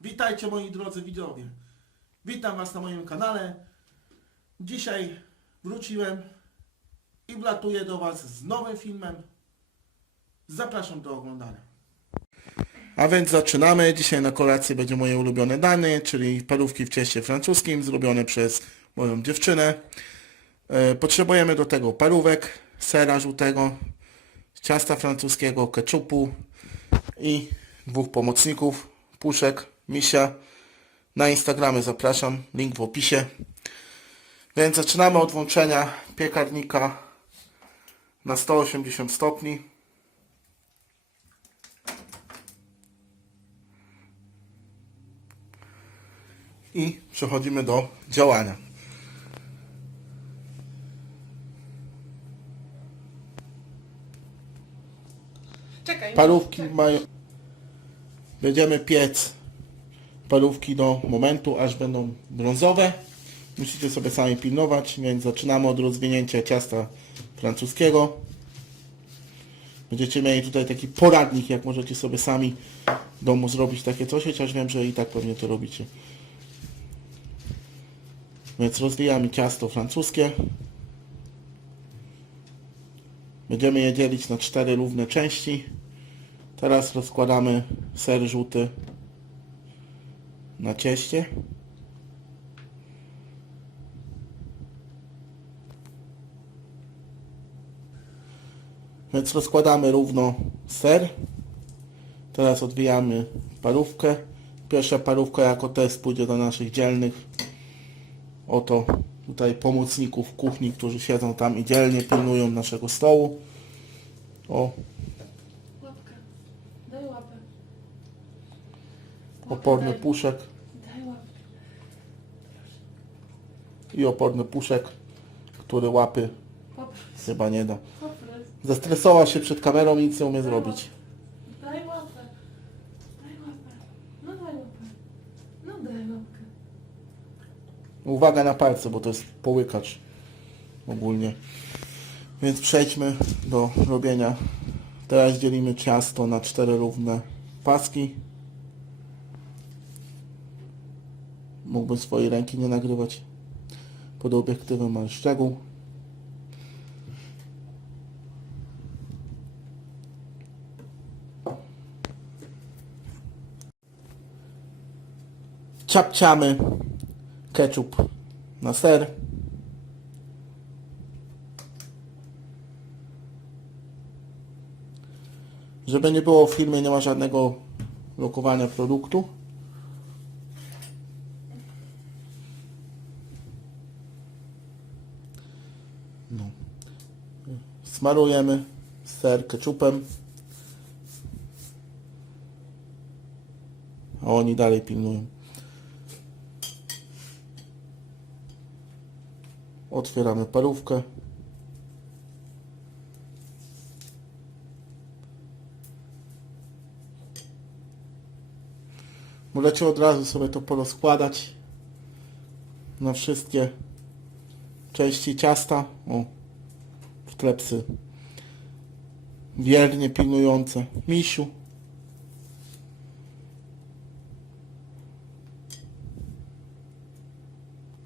Witajcie moi drodzy widzowie. Witam Was na moim kanale. Dzisiaj wróciłem i wlatuję do Was z nowym filmem. Zapraszam do oglądania. A więc zaczynamy. Dzisiaj na kolację będzie moje ulubione danie, czyli parówki w cieście francuskim zrobione przez moją dziewczynę. E, Potrzebujemy do tego parówek, sera żółtego, ciasta francuskiego, keczupu i dwóch pomocników, puszek, misia. Na Instagramie zapraszam, link w opisie. Więc zaczynamy od włączenia piekarnika na 180 stopni. I przechodzimy do działania. Czekaj. Parówki mają... Będziemy piec parówki do momentu, aż będą brązowe. Musicie sobie sami pilnować, więc zaczynamy od rozwinięcia ciasta francuskiego. Będziecie mieli tutaj taki poradnik, jak możecie sobie sami w domu zrobić takie coś, chociaż wiem, że i tak pewnie to robicie. Więc rozwijamy ciasto francuskie. Będziemy je dzielić na cztery równe części. Teraz rozkładamy ser żółty na cieście. Więc rozkładamy równo ser. Teraz odwijamy parówkę. Pierwsza parówka jako test pójdzie do naszych dzielnych. Oto tutaj pomocników kuchni, którzy siedzą tam i dzielnie pilnują naszego stołu. O, Łapkę. Daj łapę. Oporny puszek i oporny puszek, który łapy chyba nie da. Poprzez. Zestresował się przed kamerą i nic nie umie zrobić. Daj łapę. Daj łapę. No daj łapę. No daj łapkę. Uwaga na palce, bo to jest połykacz ogólnie. Więc przejdźmy do robienia. Teraz dzielimy ciasto na cztery równe paski. Mógłbym swojej ręki nie nagrywać pod obiektywem, ale szczegół. Ciapciamy ketchup na ser. Żeby nie było w filmie, nie ma żadnego lokowania produktu. No. Smarujemy ser ketchupem. A oni dalej pilnują. Otwieramy parówkę. Możecie od razu sobie to porozkładać na wszystkie części ciasta. O, klepsy wiernie pilnujące misiu.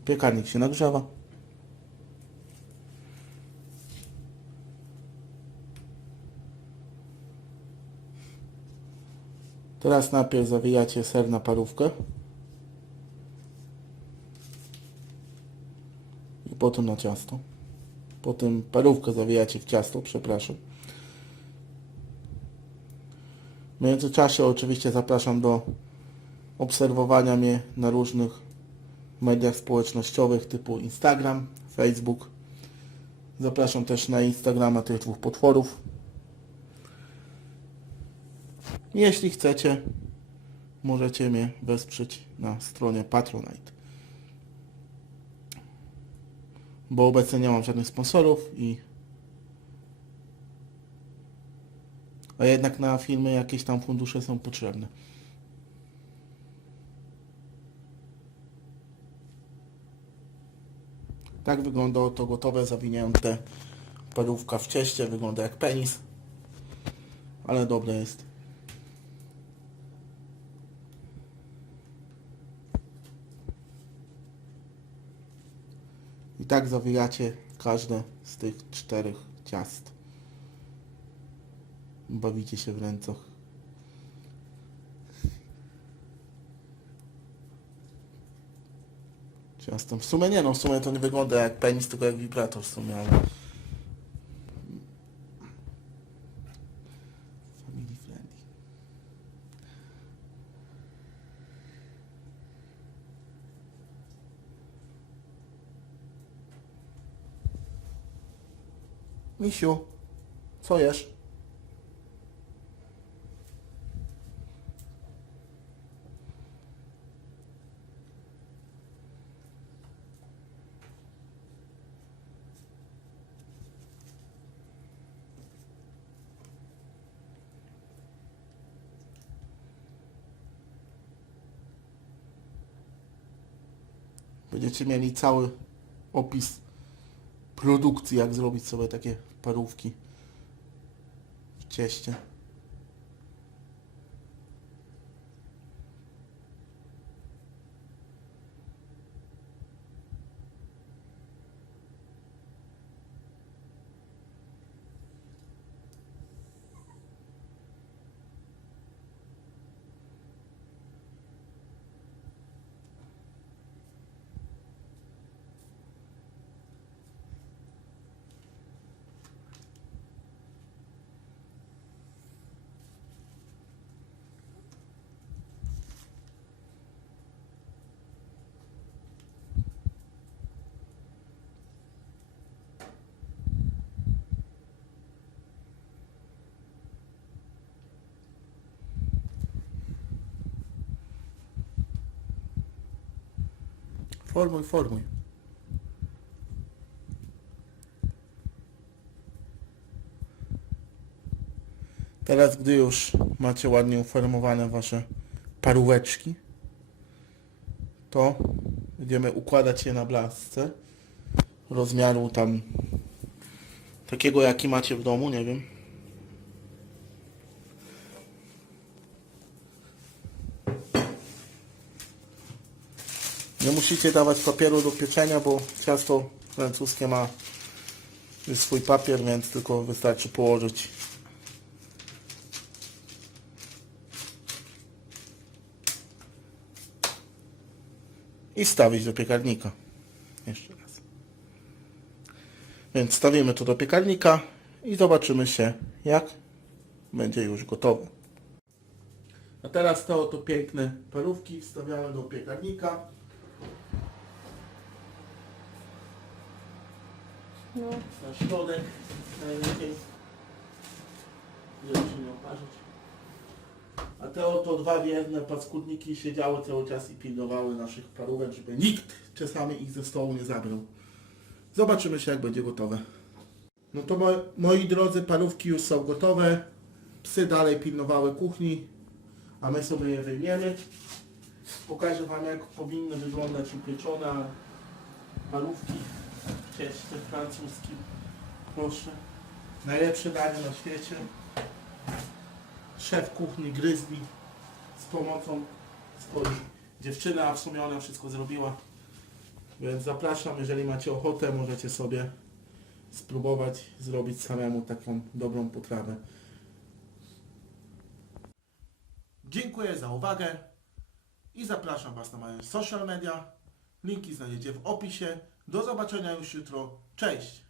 Piekarnik się nagrzewa. Teraz najpierw zawijacie ser na parówkę. I potem na ciasto. Potem parówkę zawijacie w ciasto, przepraszam. W międzyczasie oczywiście zapraszam do obserwowania mnie na różnych mediach społecznościowych typu Instagram, Facebook. Zapraszam też na Instagrama tych dwóch potworów. Jeśli chcecie, możecie mnie wesprzeć na stronie Patronite. Bo obecnie nie mam żadnych sponsorów i a jednak na filmy jakieś tam fundusze są potrzebne. Tak wygląda oto gotowe, zawinięte parówka w cieście. Wygląda jak penis. Ale dobre jest. Tak zawieracie każde z tych czterech ciast. Bawicie się w rękach. Ciastem. W sumie nie no, w sumie to nie wygląda jak penis, tylko jak wibrator w sumie, ale... Misiu, co jesz? Będziecie mieli cały opis produkcji, jak zrobić sobie takie parówki w cieście. Formuj, formuj. Teraz, gdy już macie ładnie uformowane wasze paróweczki, to będziemy układać je na blasce rozmiaru tam takiego, jaki macie w domu, nie wiem. Nie musicie dawać papieru do pieczenia, bo ciasto francuskie ma swój papier, więc tylko wystarczy położyć i stawić do piekarnika. Jeszcze raz. Więc stawimy to do piekarnika i zobaczymy się, jak będzie już gotowe. A teraz te oto piękne parówki wstawiamy do piekarnika. No. na środek najlepiej, żeby się nie oparzyć. A te oto dwa wierne paskudniki siedziały cały czas i pilnowały naszych parówek, żeby nikt czasami ich ze stołu nie zabrał. Zobaczymy się jak będzie gotowe. No to moi, moi drodzy, parówki już są gotowe. Psy dalej pilnowały kuchni, a my sobie je wyjmiemy. Pokażę Wam jak powinny wyglądać upieczone parówki cieście francuskim. Proszę. Najlepsze danie na świecie. Szef kuchni Gryzli z pomocą swojej dziewczyny, a w sumie ona wszystko zrobiła. Więc zapraszam, jeżeli macie ochotę, możecie sobie spróbować zrobić samemu taką dobrą potrawę. Dziękuję za uwagę i zapraszam Was na moje social media. Linki znajdziecie w opisie. Do zobaczenia już jutro. Cześć!